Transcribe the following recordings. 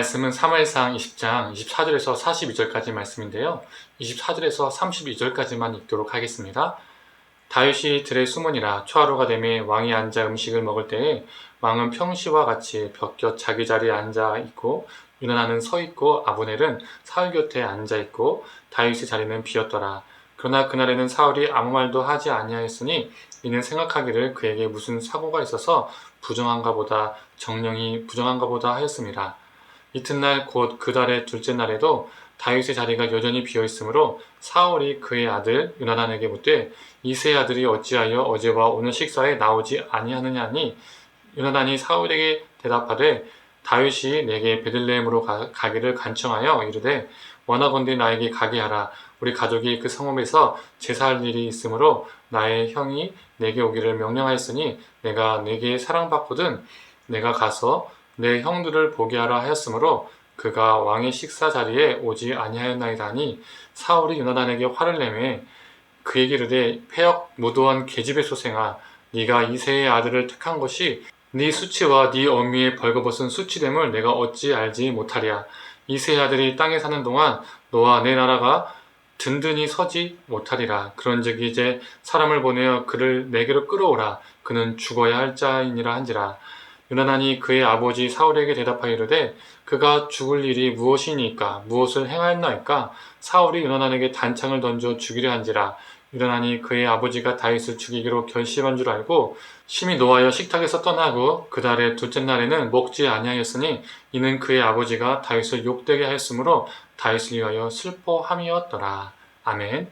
말씀은 사무엘상 20장 24절에서 42절까지 말씀인데요. 24절에서 32절까지만 읽도록 하겠습니다. 다윗이 들에 숨으니라. 초하루가 되매 왕이 앉아 음식을 먹을 때에 왕은 평시와 같이 벽 곁 자기 자리에 앉아 있고 요나단은 서 있고 아브넬은 사울 곁에 앉아 있고 다윗의 자리는 비었더라. 그러나 그날에는 사울이 아무 말도 하지 아니하였으니 이는 생각하기를 그에게 무슨 사고가 있어서 부정한가 보다 정령이 부정한가 보다 하였음이라. 이튿날 곧 그 달의 둘째 날에도 다윗의 자리가 여전히 비어 있으므로 사울이 그의 아들 요나단에게 묻되 이새의 아들이 어찌하여 어제와 오늘 식사에 나오지 아니하느냐니 요나단이 사울에게 대답하되 다윗이 내게 베들레헴으로 가기를 간청하여 이르되 원하건대 나에게 가게 하라. 우리 가족이 그 성읍에서 제사할 일이 있으므로 나의 형이 내게 오기를 명령하였으니 내가 내게 사랑받거든 내가 가서 내 형들을 보게 하라 하였으므로 그가 왕의 식사 자리에 오지 아니하였나이다 하니 사울이 요나단에게 화를 내매 그에게 이르되 패역 무도한 계집의 소생아 네가 이새의 아들을 택한 것이 네 수치와 네 어미의 벌거벗은 수치됨을 내가 어찌 알지 못하랴. 이새의 아들이 땅에 사는 동안 너와 내 나라가 든든히 서지 못하리라. 그런즉 이제 사람을 보내어 그를 내게로 끌어오라. 그는 죽어야 할 자이니라 한지라. 요나단이 그의 아버지 사울에게 대답하여 이르되 그가 죽을 일이 무엇이니까 무엇을 행하였나이까. 사울이 요나단에게 단창을 던져 죽이려 한지라. 요나단이 그의 아버지가 다윗을 죽이기로 결심한 줄 알고 심히 노하여 식탁에서 떠나고 그 달의 둘째 날에는 먹지 아니하였으니 이는 그의 아버지가 다윗을 욕되게 하였으므로 다윗을 위하여 슬퍼함이었더라. 아멘.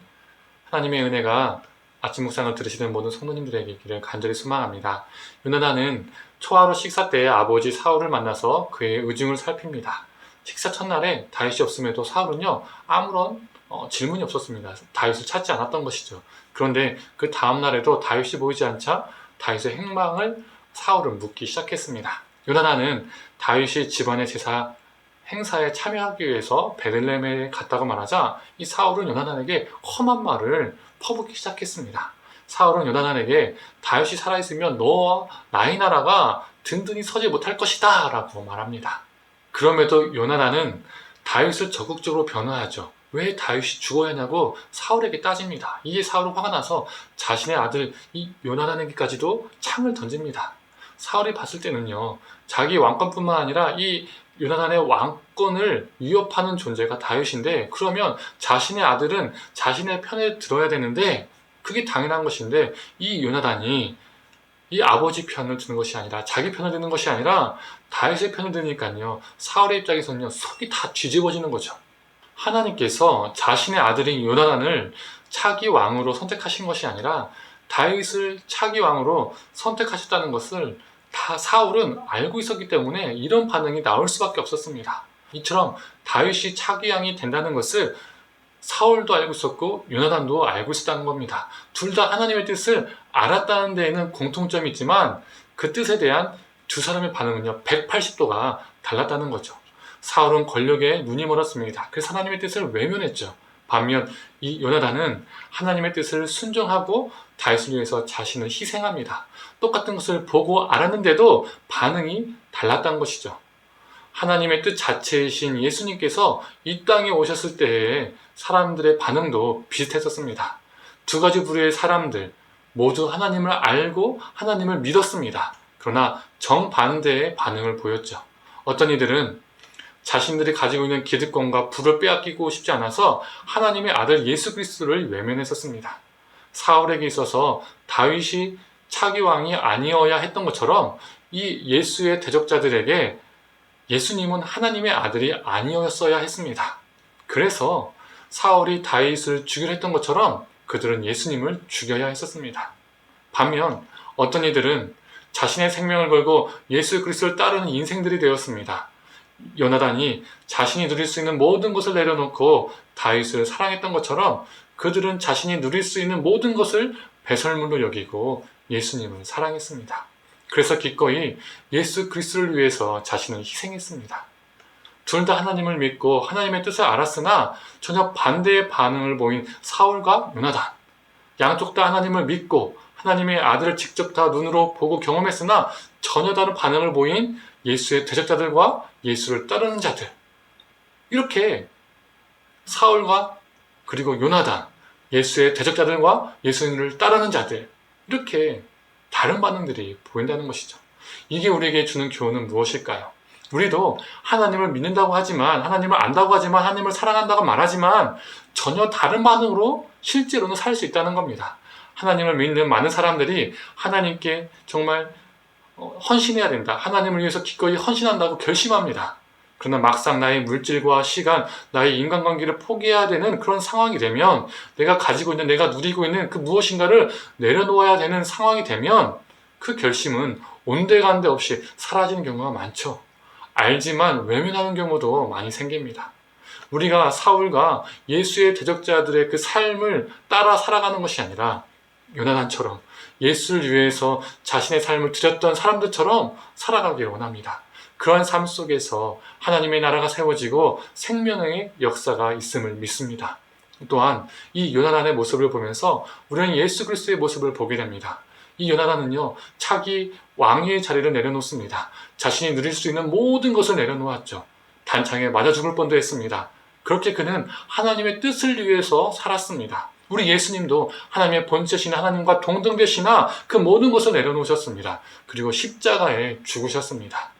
하나님의 은혜가 아침 묵상을 들으시는 모든 성도님들에게 있기를 간절히 소망합니다. 요나단은 초하루 식사 때에 아버지 사울을 만나서 그의 의중을 살핍니다. 식사 첫날에 다윗이 없음에도 사울은요 아무런 질문이 없었습니다. 다윗을 찾지 않았던 것이죠. 그런데 그 다음날에도 다윗이 보이지 않자 다윗의 행방을 사울은 묻기 시작했습니다. 요나단은 다윗이 집안의 제사 행사에 참여하기 위해서 베들레헴에 갔다고 말하자 이 사울은 요나단에게 험한 말을 퍼붓기 시작했습니다. 사울은 요나단에게 다윗이 살아있으면 너와 나의 나라가 든든히 서지 못할 것이다 라고 말합니다. 그럼에도 요나단은 다윗을 적극적으로 변호하죠. 왜 다윗이 죽어야 하냐고 사울에게 따집니다. 이에 사울은 화가 나서 자신의 아들 이 요나단에게까지도 창을 던집니다. 사울이 봤을 때는요 자기 왕권뿐만 아니라 이 요나단의 왕권을 위협하는 존재가 다윗인데 그러면 자신의 아들은 자신의 편에 들어야 되는데 그게 당연한 것인데 이 요나단이 이 아버지 편을 드는 것이 아니라 자기 편을 드는 것이 아니라 다윗의 편을 드니까요 사울의 입장에서는요 속이 다 뒤집어지는 거죠. 하나님께서 자신의 아들인 요나단을 차기 왕으로 선택하신 것이 아니라 다윗을 차기 왕으로 선택하셨다는 것을 다 사울은 알고 있었기 때문에 이런 반응이 나올 수밖에 없었습니다. 이처럼 다윗이 차기 왕이 된다는 것을 사울도 알고 있었고 요나단도 알고 있었다는 겁니다. 둘 다 하나님의 뜻을 알았다는 데에는 공통점이 있지만 그 뜻에 대한 두 사람의 반응은요 180도가 달랐다는 거죠. 사울은 권력에 눈이 멀었습니다. 그래서 하나님의 뜻을 외면했죠. 반면 이 요나단은 하나님의 뜻을 순종하고 다윗을 위해서 자신을 희생합니다. 똑같은 것을 보고 알았는데도 반응이 달랐다는 것이죠. 하나님의 뜻 자체이신 예수님께서 이 땅에 오셨을 때의 사람들의 반응도 비슷했었습니다. 두 가지 부류의 사람들 모두 하나님을 알고 하나님을 믿었습니다. 그러나 정반대의 반응을 보였죠. 어떤 이들은 자신들이 가지고 있는 기득권과 부를 빼앗기고 싶지 않아서 하나님의 아들 예수 그리스도를 외면했었습니다. 사울에게 있어서 다윗이 차기 왕이 아니어야 했던 것처럼 이 예수의 대적자들에게 예수님은 하나님의 아들이 아니었어야 했습니다. 그래서 사울이 다윗을 죽이려 했던 것처럼 그들은 예수님을 죽여야 했었습니다. 반면 어떤 이들은 자신의 생명을 걸고 예수 그리스도를 따르는 인생들이 되었습니다. 요나단이 자신이 누릴 수 있는 모든 것을 내려놓고 다윗을 사랑했던 것처럼 그들은 자신이 누릴 수 있는 모든 것을 배설물로 여기고 예수님을 사랑했습니다. 그래서 기꺼이 예수 그리스도를 위해서 자신을 희생했습니다. 둘 다 하나님을 믿고 하나님의 뜻을 알았으나 전혀 반대의 반응을 보인 사울과 요나단. 양쪽 다 하나님을 믿고 하나님의 아들을 직접 다 눈으로 보고 경험했으나 전혀 다른 반응을 보인 예수의 대적자들과 예수를 따르는 자들, 이렇게 사울과 그리고 요나단, 예수의 대적자들과 예수님을 따르는 자들, 이렇게 다른 반응들이 보인다는 것이죠. 이게 우리에게 주는 교훈은 무엇일까요? 우리도 하나님을 믿는다고 하지만, 하나님을 안다고 하지만, 하나님을 사랑한다고 말하지만 전혀 다른 반응으로 실제로는 살 수 있다는 겁니다. 하나님을 믿는 많은 사람들이 하나님께 정말 헌신해야 된다, 하나님을 위해서 기꺼이 헌신한다고 결심합니다. 그러나 막상 나의 물질과 시간, 나의 인간관계를 포기해야 되는 그런 상황이 되면, 내가 가지고 있는, 내가 누리고 있는 그 무엇인가를 내려놓아야 되는 상황이 되면 그 결심은 온데간데 없이 사라지는 경우가 많죠. 알지만 외면하는 경우도 많이 생깁니다. 우리가 사울과 예수의 대적자들의 그 삶을 따라 살아가는 것이 아니라 요나단처럼 예수를 위해서 자신의 삶을 드렸던 사람들처럼 살아가길 원합니다. 그러한 삶 속에서 하나님의 나라가 세워지고 생명의 역사가 있음을 믿습니다. 또한 이 요나단의 모습을 보면서 우리는 예수 그리스도의 모습을 보게 됩니다. 이 요나단은요, 차기 왕의 자리를 내려놓습니다. 자신이 누릴 수 있는 모든 것을 내려놓았죠. 단창에 맞아 죽을 뻔도 했습니다. 그렇게 그는 하나님의 뜻을 위해서 살았습니다. 우리 예수님도 하나님의 본체신 하나님과 동등되시나 그 모든 것을 내려놓으셨습니다. 그리고 십자가에 죽으셨습니다.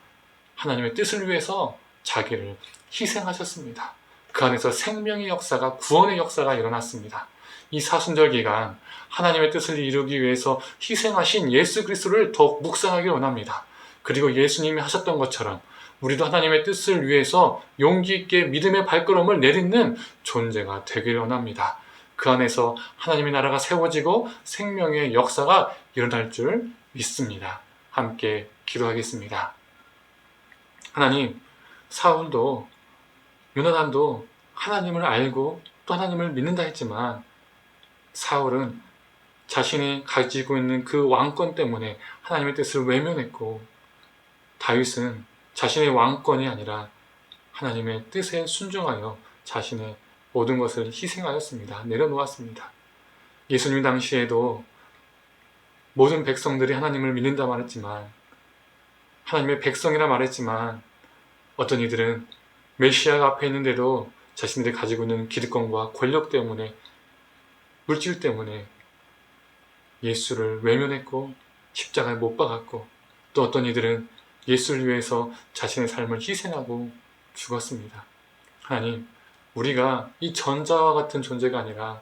하나님의 뜻을 위해서 자기를 희생하셨습니다. 그 안에서 생명의 역사가, 구원의 역사가 일어났습니다. 이 사순절 기간 하나님의 뜻을 이루기 위해서 희생하신 예수 그리스도를 더욱 묵상하기 원합니다. 그리고 예수님이 하셨던 것처럼 우리도 하나님의 뜻을 위해서 용기 있게 믿음의 발걸음을 내딛는 존재가 되기를 원합니다. 그 안에서 하나님의 나라가 세워지고 생명의 역사가 일어날 줄 믿습니다. 함께 기도하겠습니다. 하나님, 사울도 요나단도 하나님을 알고 또 하나님을 믿는다 했지만, 사울은 자신이 가지고 있는 그 왕권 때문에 하나님의 뜻을 외면했고, 다윗은 자신의 왕권이 아니라 하나님의 뜻에 순종하여 자신의 모든 것을 희생하였습니다. 내려놓았습니다. 예수님 당시에도 모든 백성들이 하나님을 믿는다 말했지만, 하나님의 백성이라 말했지만, 어떤 이들은 메시아가 앞에 있는데도 자신들이 가지고 있는 기득권과 권력 때문에, 물질 때문에 예수를 외면했고 십자가에 못 박았고, 또 어떤 이들은 예수를 위해서 자신의 삶을 희생하고 죽었습니다. 하나님, 우리가 이 전자와 같은 존재가 아니라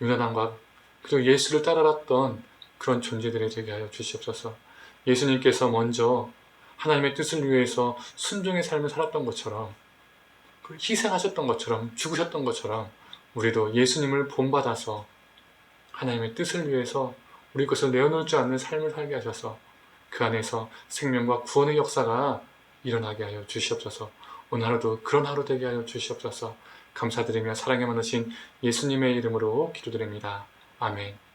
요나단과 그리고 예수를 따라갔던 그런 존재들이 되게 하여 주시옵소서. 예수님께서 먼저 하나님의 뜻을 위해서 순종의 삶을 살았던 것처럼, 희생하셨던 것처럼, 죽으셨던 것처럼 우리도 예수님을 본받아서 하나님의 뜻을 위해서 우리 것을 내어놓을 줄 아는 삶을 살게 하셔서 그 안에서 생명과 구원의 역사가 일어나게 하여 주시옵소서. 오늘 하루도 그런 하루 되게 하여 주시옵소서. 감사드리며 사랑에 많으신 예수님의 이름으로 기도드립니다. 아멘.